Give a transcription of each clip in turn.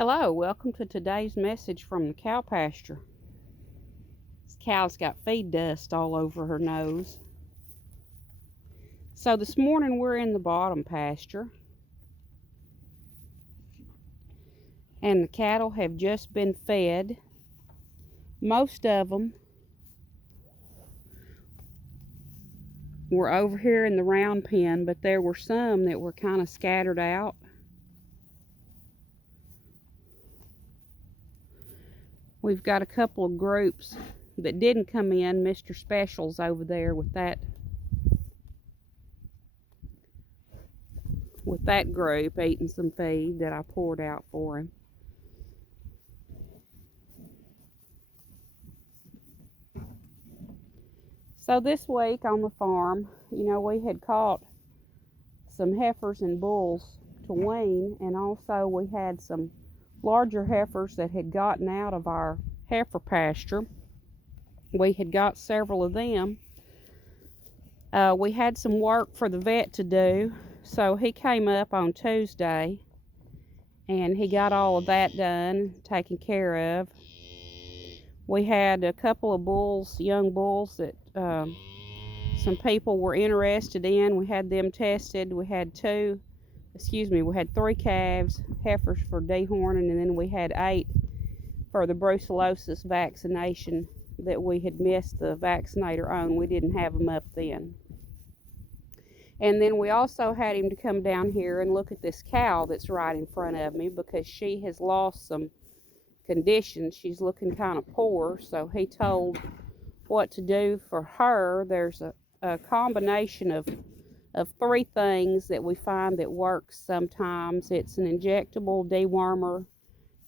Hello, welcome to today's message from the cow pasture. This cow's got feed dust all over her nose. So this morning we're in the bottom pasture. And the cattle have just been fed. Most of them were over here in the round pen, but there were some that were kind of scattered out. We've got a couple of groups that didn't come in. Mr. Special's over there with that group eating some feed that I poured out for him. So this week on the farm, we had caught some heifers and bulls to wean, and also we had some larger heifers that had gotten out of our heifer pasture. We had got several of them. We had some work for the vet to do, so he came up on Tuesday and he got all of that done, taken care of. We had a couple of bulls, young bulls that some people were interested in. We had them tested. We had three calves, heifers for dehorning, and then we had 8 for the brucellosis vaccination that we had missed the vaccinator on. We didn't have them up then. And then we also had him to come down here and look at this cow that's right in front of me, because she has lost some condition. She's looking kind of poor, so he told what to do for her. There's a combination of 3 things that we find that works sometimes. It's an injectable dewormer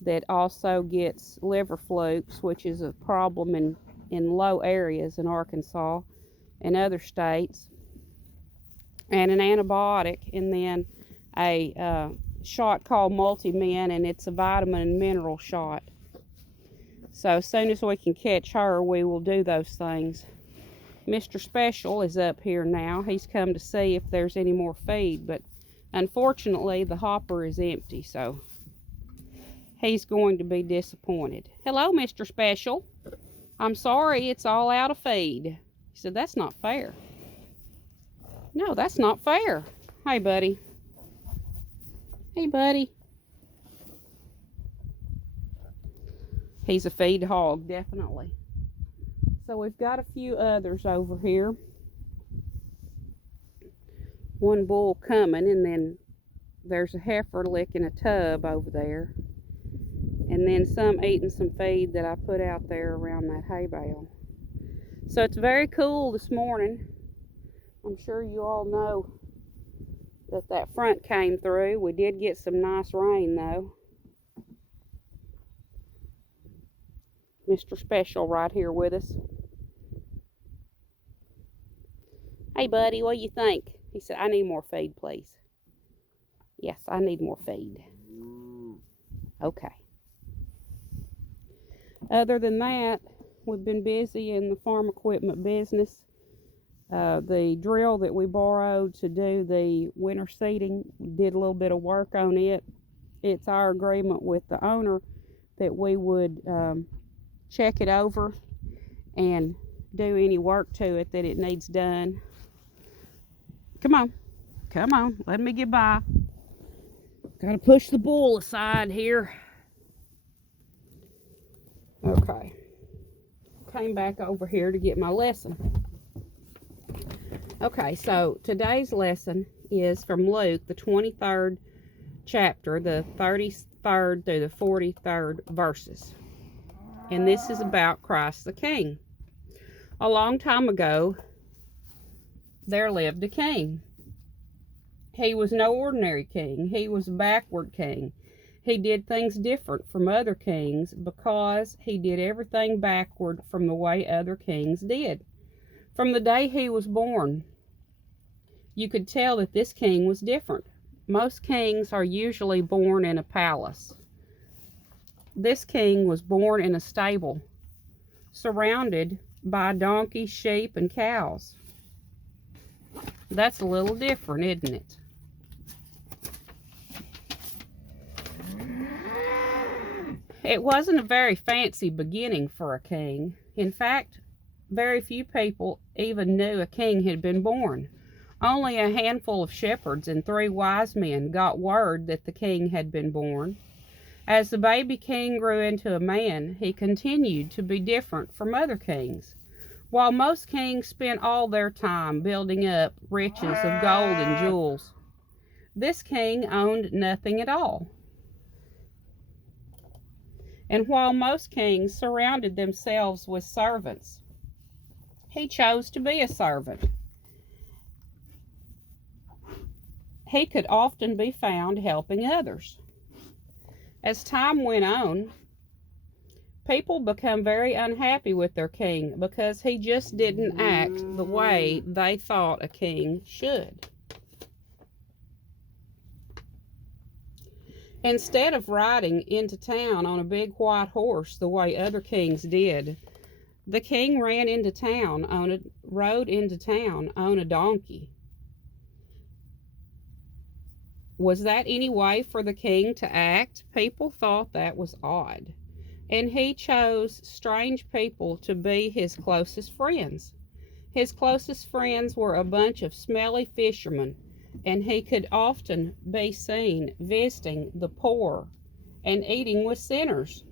that also gets liver flukes, which is a problem in low areas in Arkansas and other states, and an antibiotic, and then a shot called Multi-Min, and it's a vitamin and mineral shot. So as soon as we can catch her, we will do those things. Mr. Special is up here now. He's come to see if there's any more feed, but unfortunately the hopper is empty, so he's going to be disappointed. Hello, Mr. Special. I'm sorry, it's all out of feed. He said, that's not fair. No, that's not fair. Hey, buddy. Hey, buddy. He's a feed hog, definitely. So we've got a few others over here. One bull coming, and then there's a heifer licking a tub over there. And then some eating some feed that I put out there around that hay bale. So it's very cool this morning. I'm sure you all know that front came through. We did get some nice rain though. Mr. Special right here with us. Hey buddy, what do you think? He said, I need more feed, please. Yes, I need more feed. Okay. Other than that, we've been busy in the farm equipment business. The drill that we borrowed to do the winter seeding, we did a little bit of work on it. It's our agreement with the owner that we would check it over and do any work to it that it needs done. Come on, let me get by. Gotta push the bull aside here. Okay, came back over here to get my lesson. Okay, so today's lesson is from Luke, the 23rd chapter, the 33rd through the 43rd verses. And this is about Christ the King. A long time ago, there lived a king. He was no ordinary king. He was a backward king. He did things different from other kings because he did everything backward from the way other kings did. From the day he was born, you could tell that this king was different. Most kings are usually born in a palace. This king was born in a stable, surrounded by donkeys, sheep, and cows. That's a little different, isn't it? It wasn't a very fancy beginning for a king. In fact, very few people even knew a king had been born. Only a handful of shepherds and 3 wise men got word that the king had been born. As the baby king grew into a man, he continued to be different from other kings. While most kings spent all their time building up riches of gold and jewels, this king owned nothing at all. And while most kings surrounded themselves with servants, he chose to be a servant. He could often be found helping others. As time went on, people became very unhappy with their king because he just didn't act the way they thought a king should. Instead of riding into town on a big white horse the way other kings did, the king rode into town on a donkey. Was that any way for the king to act? People thought that was odd. And he chose strange people to be his closest friends. His closest friends were a bunch of smelly fishermen, and he could often be seen visiting the poor and eating with sinners.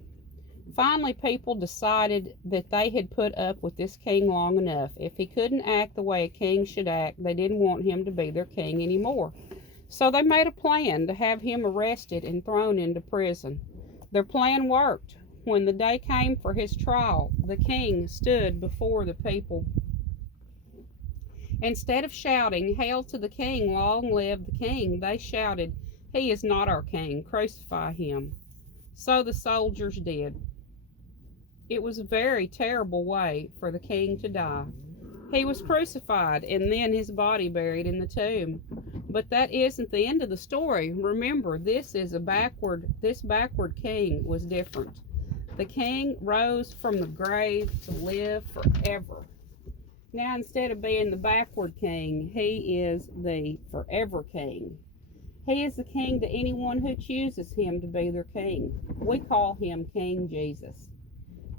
Finally, people decided that they had put up with this king long enough. If he couldn't act the way a king should act, they didn't want him to be their king anymore. So they made a plan to have him arrested and thrown into prison. Their plan worked. When the day came for his trial, the king stood before the people. Instead of shouting, "Hail to the king, long live the king," they shouted, "He is not our king, crucify him." So the soldiers did. It was a very terrible way for the king to die. He was crucified and then his body buried in the tomb. But that isn't the end of the story. Remember, this backward king was different. The king rose from the grave to live forever. Now, instead of being the backward king, he is the forever king. He is the king to anyone who chooses him to be their king. We call him King Jesus.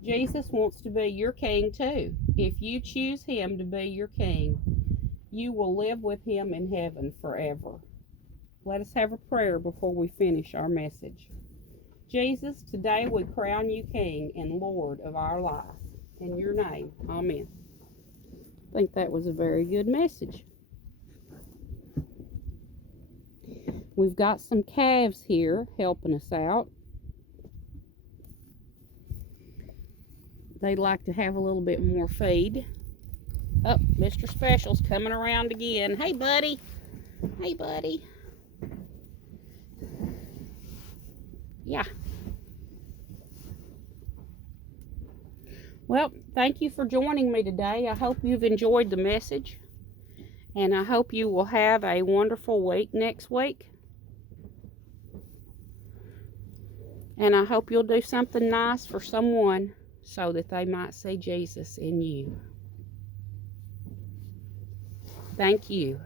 Jesus wants to be your king too. If you choose him to be your king, you will live with him in heaven forever. Let us have a prayer before we finish our message. Jesus, today we crown you King and Lord of our life. In your name, amen. I think that was a very good message. We've got some calves here helping us out. They'd like to have a little bit more feed. Oh, Mr. Special's coming around again. Hey, buddy. Hey, buddy. Yeah. Well, thank you for joining me today. I hope you've enjoyed the message. And I hope you will have a wonderful week next week. And I hope you'll do something nice for someone so that they might see Jesus in you. Thank you.